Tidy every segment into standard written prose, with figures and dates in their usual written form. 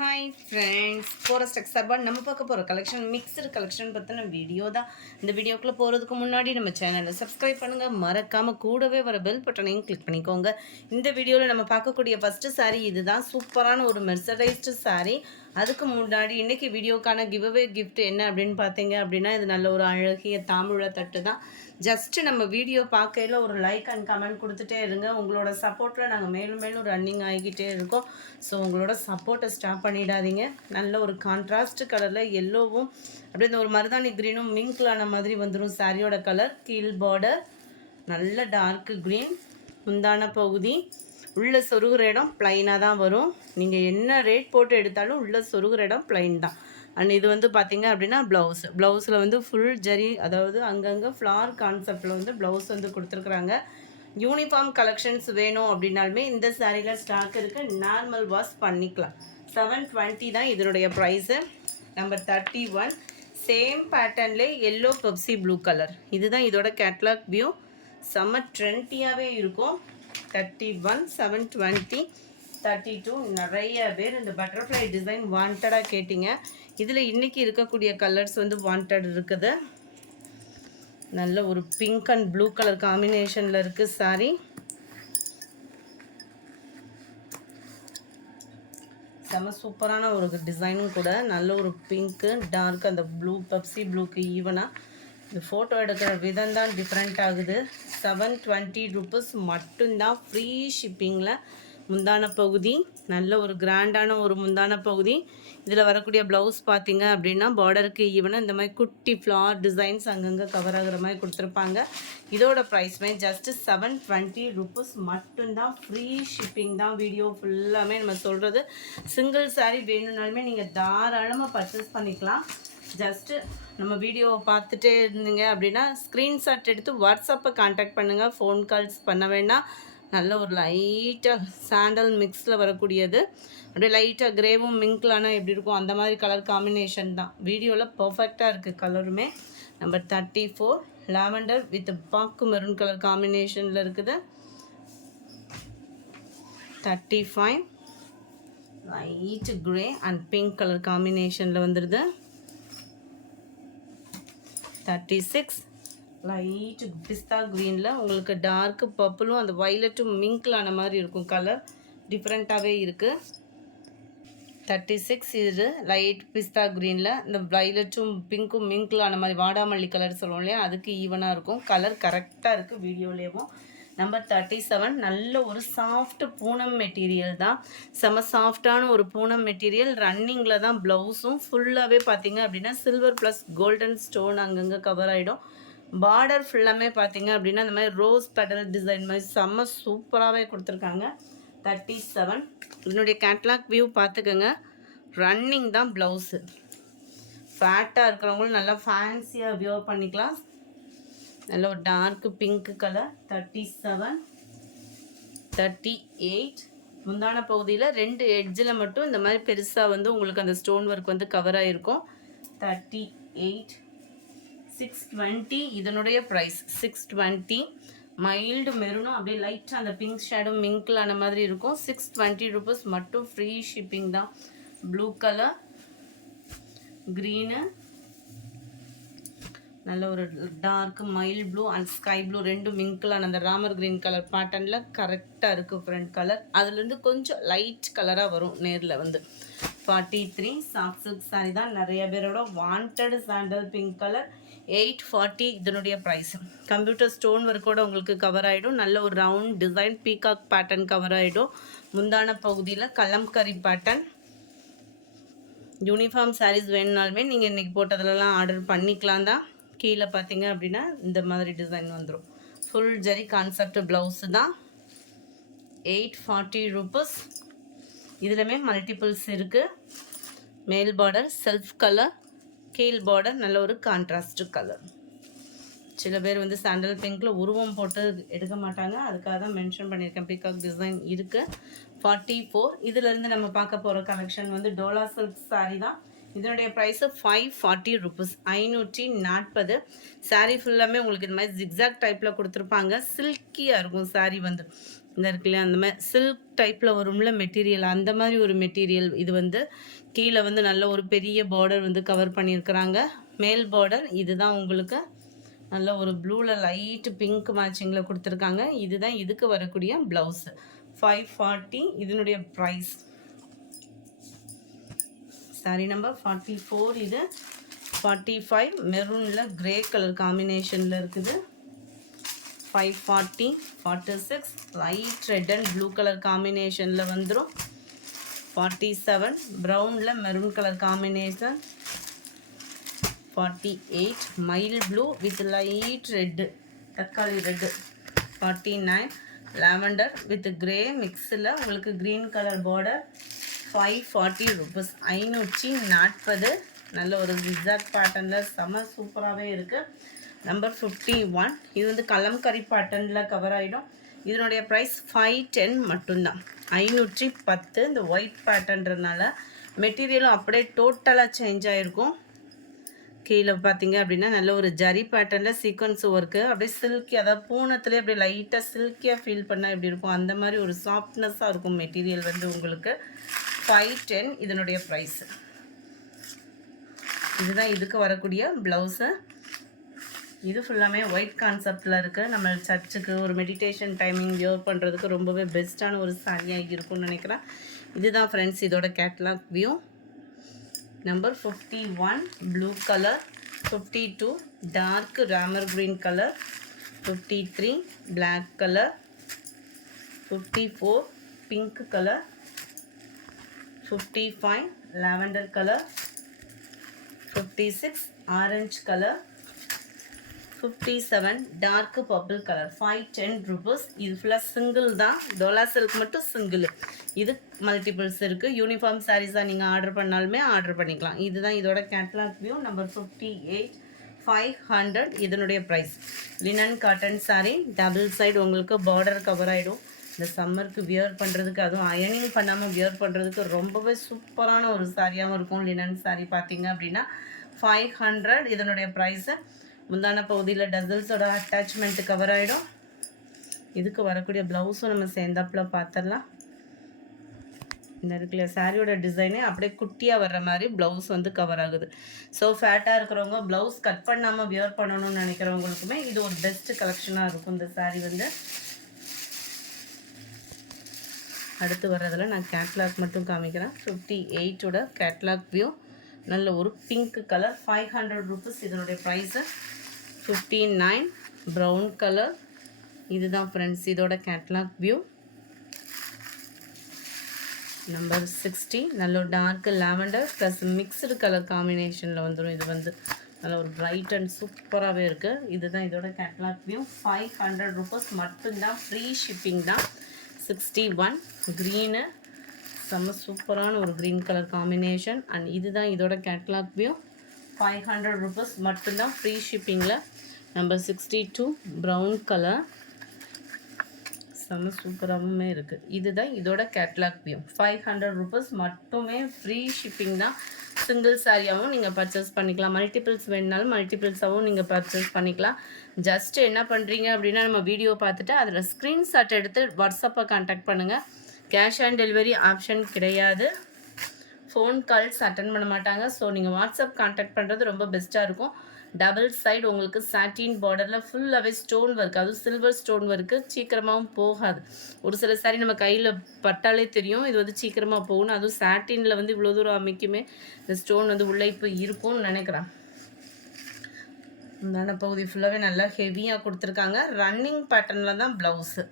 Hi friends, forest tech சார்பாக நம்ம பார்க்க போகிற கலெக்ஷன் மிக்சடு கலெக்ஷன் பற்றின வீடியோ தான். இந்த வீடியோக்குள்ளே போகிறதுக்கு முன்னாடி நம்ம சேனலை சப்ஸ்கிரைப் பண்ணுங்கள், மறக்காமல் கூடவே வர பெல் பட்டனையும் கிளிக் பண்ணிக்கோங்க. இந்த வீடியோவில் நம்ம பார்க்கக்கூடிய ஃபஸ்ட்டு சாரீ இதுதான். சூப்பரான ஒரு மெர்சரைஸ்டு சாரீ. அதுக்கு முன்னாடி இன்றைக்கி வீடியோக்கான கிவ்அவே கிஃப்ட் என்ன அப்படின்னு பார்த்தீங்க அப்படின்னா, இது நல்ல ஒரு அழகிய தாம்பூல தட்டு தான். ஜஸ்ட்டு நம்ம வீடியோ பார்க்கையில் ஒரு லைக் அண்ட் கமெண்ட் கொடுத்துட்டே இருங்க. உங்களோட சப்போர்ட்டில் நாங்கள் மேலும் மேலும் ரன்னிங் ஆகிக்கிட்டே இருக்கோம். ஸோ உங்களோட சப்போர்ட்டை ஸ்டாப் பண்ணிடாதீங்க. நல்ல ஒரு கான்ட்ராஸ்ட் கலரில் எல்லோவும் அப்படியே இந்த ஒரு மருதாணி க்ரீனும் மிங்க்லான மாதிரி வந்துடும் சாரியோட கலர். கீழ் பார்டர் நல்ல டார்க் க்ரீன். முந்தான பகுதி உள்ள சொருகிற இடம் ப்ளைனாக தான் வரும். நீங்கள் என்ன ரேட் போட்டு எடுத்தாலும் உள்ள சொருகிற இடம் ப்ளைன் தான். அண்ட் இது வந்து பார்த்திங்க அப்படின்னா ப்ளவுஸில் வந்து ஃபுல் ஜரி, அதாவது அங்கங்கே ஃப்ளார் கான்செப்டில் வந்து ப்ளவுஸ் வந்து கொடுத்துருக்குறாங்க. யூனிஃபார்ம் கலெக்ஷன்ஸ் வேணும் அப்படின்னாலுமே இந்த சாரியில் ஸ்டாக் இருக்குது. நார்மல் வாஷ் பண்ணிக்கலாம். 720 தான் இதனுடைய ப்ரைஸு. நம்பர் 31 சேம் பேட்டர்ன்லே எல்லோ பெப்சி ப்ளூ கலர். இதுதான் இதோட கேட்லாக் வியூ. செம்ம ட்ரெண்டியாகவே இருக்கும். 31 720 32 நிறைய பேர் இந்த பட்டர்ஃப்ளை டிசைன் வாண்டடாக கேட்டிங்க. இதில் இன்றைக்கி இருக்கக்கூடிய கலர்ஸ் வந்து வாண்டட் இருக்குது. நல்ல ஒரு பிங்க் அண்ட் ப்ளூ கலர் காம்பினேஷனில் இருக்குது சாரி. செம்ம சூப்பரான ஒரு டிசைனும் கூட. நல்ல ஒரு பிங்க்கு டார்க் அந்த ப்ளூ பெப்சி ப்ளூக்கு ஈவனாக. இந்த ஃபோட்டோ எடுக்கிற விதம் தான் டிஃப்ரெண்ட் ஆகுது. 720 ருபீஸ் மட்டும்தான். ஃப்ரீ ஷிப்பிங்கில். முந்தான பகுதி நல்ல ஒரு கிராண்டான ஒரு முந்தான பகுதி. இதில் வரக்கூடிய ப்ளவுஸ் பார்த்திங்க அப்படின்னா பார்டருக்கு ஈவனாக இந்த மாதிரி குட்டி ஃப்ளார் டிசைன்ஸ் அங்கங்கே கவர் ஆகிற மாதிரி கொடுத்துருப்பாங்க. இதோட ப்ரைஸ்மே ஜஸ்ட்டு 720 ருபீஸ் மட்டும்தான். ஃப்ரீ ஷிப்பிங் தான். வீடியோ ஃபுல்லாமே நம்ம சொல்கிறது. சிங்கிள் சாரீ வேணும்னாலுமே நீங்கள் தாராளமாக பர்ச்சேஸ் பண்ணிக்கலாம். ஜஸ்ட்டு நம்ம வீடியோவை பார்த்துட்டே இருந்தீங்க அப்படின்னா ஸ்க்ரீன்ஷாட் எடுத்து வாட்ஸ்அப்பை கான்டாக்ட் பண்ணுங்கள். ஃபோன் கால்ஸ் பண்ண வேண்டாம். நல்ல ஒரு லைட்டாக சாண்டல் மிக்ஸில் வரக்கூடியது. அப்படியே லைட்டாக கிரேவும் மிங்க்லானா எப்படி இருக்கும் அந்த மாதிரி கலர் காம்பினேஷன் தான். வீடியோவில் பர்ஃபெக்டாக இருக்குது கலருமே. நம்பர் 34 லாவெண்டர் வித் பாக்கு மெரூன் கலர் காம்பினேஷனில் இருக்குது. 35 light grey and pink colour காம்பினேஷனில் வந்துடுது. 36 லைட் பிஸ்தா க்ரீனில் உங்களுக்கு டார்க்கு பர்பிளும் அந்த வைலட்டும் மிங்க்லான மாதிரி இருக்கும். கலர் டிஃப்ரெண்ட்டாகவே இருக்குது. 36 இது லைட் பிஸ்தா க்ரீனில் இந்த வைலட்டும் பிங்க்கும் மிங்க்லான மாதிரி வாடாமல்லி கலர் சொல்லுவோம் இல்லையா, அதுக்கு ஈவனாக இருக்கும். கலர் கரெக்டாக இருக்குது வீடியோலேயும். நம்பர் 37 நல்ல ஒரு சாஃப்ட் பூனம் மெட்டீரியல் தான். செம சாஃப்டான ஒரு பூனம் மெட்டீரியல். ரன்னிங்கில் தான் ப்ளவுஸும் ஃபுல்லாகவே பார்த்திங்க அப்படின்னா சில்வர் ப்ளஸ் கோல்டன் ஸ்டோன் அங்கங்கே கவர் ஆகிடும். பார்டர் ஃபுல்லாமே பார்த்திங்க அப்படின்னா இந்த மாதிரி ரோஸ் பெடல் டிசைன் மாதிரி செம்ம சூப்பராகவே கொடுத்துருக்காங்க. 37 இதனுடைய கேட்லாக் வியூ பார்த்துக்கோங்க. ரன்னிங் தான் ப்ளவுஸு. ஃபேட்டாக இருக்கிறவங்களும் நல்லா ஃபேன்சியாக வியூ பண்ணிக்கலாம். நல்ல ஒரு டார்க் பிங்க் கலர். 37 38 முந்தான பகுதியில் 2 எட்ஜில் மட்டும் இந்த மாதிரி பெருசாக வந்து உங்களுக்கு அந்த ஸ்டோன் ஒர்க் வந்து கவர் ஆகிருக்கும். 38 620 இதனுடைய ப்ரைஸ் 620. மைல்டு மெரூனும் அப்படியே லைட்டாக அந்த பிங்க் ஷேடோ மிங்க்லான மாதிரி இருக்கும். 620 ருபீஸ் மட்டும். ஃப்ரீ ஷிப்பிங் தான். ப்ளூ கலர் க்ரீனு நல்ல ஒரு dark mild blue and sky blue ரெண்டும் மிங்க்லான அந்த ராமர் க்ரீன் கலர் பேட்டர்னில் கரெக்டாக இருக்குது ஃப்ரண்ட் கலர். அதுலேருந்து கொஞ்சம் லைட் கலராக வரும் நேரில் வந்து. 43 சாஃப்ட் சில்க் சாரி தான். நிறைய பேரோட வாண்டட் சாண்டல் பிங்க் கலர். 840 இதனுடைய ப்ரைஸ். கம்ப்யூட்டர் ஸ்டோன் ஒர்க்கோடு உங்களுக்கு கவர் ஆகிடும். நல்ல ஒரு round design peacock pattern cover ஆகிடும். முந்தான பகுதியில் கலம்கரி பேட்டர்ன். யூனிஃபார்ம் சாரீஸ் வேணுனாலுமே நீங்கள் இன்றைக்கி போட்டதுலலாம் ஆர்டர் பண்ணிக்கலாம் தான். கீழே பார்த்தீங்க அப்படின்னா இந்த மாதிரி டிசைன் வந்துடும். ஃபுல் ஜரி கான்செப்ட் ப்ளவுஸு தான். 840 ருபீஸ். இதுலையுமே மல்டிபிள்ஸ் இருக்குது. மேல் பார்டர் செல்ஃப் கலர், கீழ் பார்டர் நல்ல ஒரு கான்ட்ராஸ்ட் கலர். சில பேர் வந்து சாண்டல் பிங்க்கில் உருவம் போட்டு எடுக்க மாட்டாங்க, அதுக்காக தான் மென்ஷன் பண்ணியிருக்கேன். பீகாக் டிசைன் இருக்குது. 44 இதிலேருந்து நம்ம பார்க்க போகிற கலெக்ஷன் வந்து டோலா சில்க் சாரீ தான். இதனுடைய ப்ரைஸு 540 ருபீஸ், 540. சாரீ ஃபுல்லாமே உங்களுக்கு இந்த மாதிரி ஜிக்ஸாக் டைப்பில் கொடுத்துருப்பாங்க. சில்கியாக இருக்கும் சாரீ வந்து இந்த இருக்குல்லையா அந்த மாதிரி சில்க் டைப்பில் வரும்ல மெட்டீரியல், அந்த மாதிரி ஒரு மெட்டீரியல். இது வந்து கீழே வந்து நல்ல ஒரு பெரிய பார்டர் வந்து கவர் பண்ணியிருக்கிறாங்க. மேல் பார்டர் இதுதான் உங்களுக்கு நல்ல ஒரு ப்ளூவில் லைட்டு பிங்க் மேட்சிங்கில் கொடுத்துருக்காங்க. இதுதான் இதுக்கு வரக்கூடிய ப்ளவுஸு. 540 இதனுடைய ப்ரைஸ். Sorry number 44. இது 45 மெரூனில் கிரே கலர் காம்பினேஷனில் இருக்குது. 540. 46 light red and blue colour காம்பினேஷனில் வந்துடும். 47 ப்ரௌனில் maroon colour combination. 48 mild blue with light red, தக்காளி ரெட்டு. 49 லாவெண்டர் வித் கிரே மிக்ஸில் உங்களுக்கு க்ரீன் கலர் பார்டர். 540 ருபீஸ், 540. நல்ல ஒரு ஜிக்ஸாக் பேட்டர்னில் செம சூப்பராகவே இருக்குது. நம்பர் 51 இது வந்து கலம்கரி பேட்டர்னில் கவர் ஆகிடும். இதனுடைய ப்ரைஸ் 510 மட்டும்தான், 510. இந்த ஒயிட் பேட்டர்ன்றதுனால மெட்டீரியலும் அப்படியே டோட்டலாக சேஞ்ச் ஆகிருக்கும். கீழே பார்த்தீங்க அப்படின்னா நல்ல ஒரு ஜரி பேட்டர்னில் சீக்வன்ஸ் ஒர்க்கு, அப்படியே சில்கி, அதாவது பூனத்துலேயே அப்படியே லைட்டாக சில்கியாக ஃபீல் பண்ணால் எப்படி இருக்கும் அந்த மாதிரி ஒரு சாஃப்ட்னஸாக இருக்கும் மெட்டீரியல் வந்து உங்களுக்கு. 510 இதனுடைய ப்ரைஸு. இதுதான் இதுக்கு வரக்கூடிய ப்ளவுஸு. இது ஃபுல்லாமே ஒயிட் கான்செப்டில் இருக்குது. நம்ம சர்ச்சுக்கு ஒரு மெடிடேஷன் டைமிங் வியர் பண்ணுறதுக்கு ரொம்பவே பெஸ்ட்டான ஒரு சாரியாக இருக்கும்னு நினைக்கிறேன். இதுதான் ஃப்ரெண்ட்ஸ் இதோட catalogue view. Number 51 blue colour. 52 dark Ramar green colour. 53 black colour. 54 pink colour. 55 lavender colour. 56 orange colour. 57 dark purple colour. 510 rupees. இது ஃபுல்லாக சிங்கிள் தான், டோலா சில்க் மட்டும் சிங்கிள். இது மல்டிபிள்ஸ் இருக்குது. யூனிஃபார்ம் சாரீஸாக நீங்கள் ஆர்டர் பண்ணாலுமே ஆர்டர் பண்ணிக்கலாம். இதுதான் இதோட கேட்லாக் வியூ. நம்பர் 58 500 இதனுடைய price. Linen cotton sari, double side உங்களுக்கு பார்டர் கவர் ஆகிடும். இந்த சம்மருக்கு வியர் பண்ணுறதுக்கு, அதுவும் அயனிங் பண்ணாமல் வியர் பண்ணுறதுக்கு ரொம்பவே சூப்பரான ஒரு சாரியாகவும் இருக்கும். லினன் சாரீ பார்த்தீங்க அப்படின்னா 500 இதனுடைய ப்ரைஸு. முந்தான பகுதியில் டசல்ஸோட அட்டாச்மெண்ட்டு கவர் ஆகிடும். இதுக்கு வரக்கூடிய ப்ளவுஸும் நம்ம சேர்ந்தாப்பில் பார்த்துடலாம். இந்த இருக்குல்ல சாரியோட டிசைனே அப்படியே குட்டியாக வர்ற மாதிரி ப்ளவுஸ் வந்து கவர் ஆகுது. ஸோ ஃபேட்டாக இருக்கிறவங்க ப்ளவுஸ் கட் பண்ணாமல் வியர் பண்ணணும்னு நினைக்கிறவங்களுக்குமே இது ஒரு பெஸ்ட் கலெக்ஷனாக இருக்கும் இந்த சாரீ வந்து. அடுத்து வர்றதில் நான் கேட்லாக் மட்டும் காமிக்கிறேன். 58ஓட கேட்லாக் வியூ. நல்ல ஒரு பிங்க் கலர். 500 ருபீஸ் இதனுடைய ப்ரைஸு. 59 brown colour. இதுதான் ஃப்ரெண்ட்ஸ் இதோட கேட்லாக் வியூ. நம்பர் 60 நல்ல dark lavender plus mixed colour காம்பினேஷனில் வந்துடும். இது வந்து நல்ல ஒரு பிரைட் அண்ட் சூப்பராகவே இருக்குது. இதுதான் இதோட கேட்லாக் வியூ. 500 ருபீஸ் மட்டும்தான், ஃப்ரீ ஷிப்பிங் தான். 61 க்ரீனு, செம்ம சூப்பரான ஒரு க்ரீன் கலர் காம்பினேஷன். அண்ட் இதுதான் இதோட கேட்லாக் வியூ. 500 ருபீஸ் மட்டும்தான், ஃப்ரீ ஷிப்பிங்கில். நம்பர் 62 ப்ரௌன் கலர், செம்ம சூப்பராகவுமே இருக்குது. இதுதான் இதோட கேட்லாக் வியூ. 500 ருபீஸ் மட்டுமே, ஃப்ரீ ஷிப்பிங் தான். சிங்கிள் சாரியாகவும் நீங்கள் பர்ச்சேஸ் பண்ணிக்கலாம். மல்டிபிள்ஸ் வேணுனாலும் மல்டிபிள்ஸாகவும் நீங்கள் பர்ச்சேஸ் பண்ணிக்கலாம். ஜஸ்ட் என்ன பண்ணுறீங்க அப்படின்னா, நம்ம வீடியோ பார்த்துட்டு அதில் ஸ்க்ரீன்ஷாட் எடுத்து வாட்ஸ்அப்பை கான்டாக்ட் பண்ணுங்கள். கேஷ் ஆன் டெலிவரி ஆப்ஷன் கிடையாது. ஃபோன் கால்ஸ் அட்டன் பண்ண மாட்டாங்க. ஸோ நீங்கள் வாட்ஸ்அப் கான்டாக்ட் பண்ணுறது ரொம்ப பெஸ்ட்டாக இருக்கும். டபுள் சைடு உங்களுக்கு சாட்டின் பார்டரில் ஃபுல்லாகவே ஸ்டோன் ஒர்க், அதுவும் சில்வர் ஸ்டோன் ஒர்க்கு. சீக்கிரமாகவும் போகாது. ஒரு சில சாரி நம்ம கையில் பட்டாலே தெரியும் இது வந்து சீக்கிரமாக போகணும். அதுவும் சாட்டினில் வந்து இவ்வளோ தூரம் அமைக்குமே இந்த ஸ்டோன் வந்து உள்ளே இப்போ இருக்கும்னு நினைக்கிறேன். இந்த பகுதி ஃபுல்லாகவே நல்லா ஹெவியாக கொடுத்துருக்காங்க. ரன்னிங் பேட்டர்னில் தான் ப்ளவுஸு.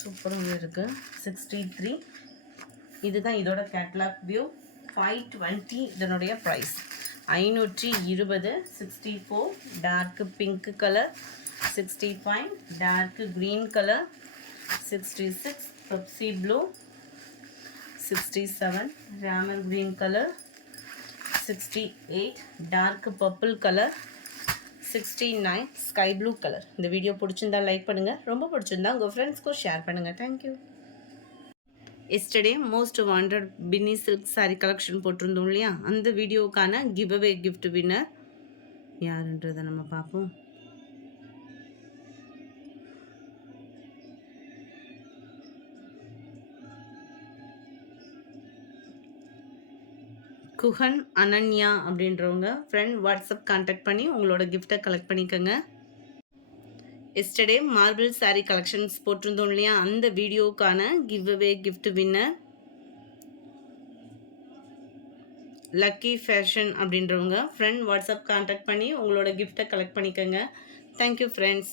சூப்பராகவே இருக்குது. 63 இதுதான் இதோட கேட்லாக் வியூ. 520 இதனுடைய price. 520. 64 dark pink colour. 65 dark green colour. 66 Pepsi blue. 67 Ramar green colour. 68 dark purple colour. 69 sky blue colour. இந்த வீடியோ பிடிச்சிருந்தா லைக் பண்ணுங்கள், ரொம்ப பிடிச்சிருந்தா உங்கள் ஃப்ரெண்ட்ஸ்க்கும் ஷேர் பண்ணுங்கள். Thank you. Yesterday most wanted Binny silk saree collection போட்டிருந்தோம் இல்லையா, அந்த வீடியோக்கான கிவ் அவே கிஃப்ட் வின்னர் யாருன்றதை நம்ம பார்ப்போம். குஹன் அனன்யா அப்படின்றவங்க ஃப்ரெண்ட் வாட்ஸ்அப் கான்டாக்ட் பண்ணி உங்களோட கிஃப்ட்டை கலெக்ட் பண்ணிக்கோங்க. எஸ்டர்டே மார்பிள் saree கலெக்ஷன்ஸ் போட்டிருந்தோம் இல்லையா, அந்த வீடியோக்கான give away gift winner lucky fashion அப்படின்றவங்க ஃப்ரெண்ட் வாட்ஸ்அப் கான்டாக்ட் பண்ணி உங்களோட கிஃப்ட்டை கலெக்ட் பண்ணிக்கோங்க. Thank you friends.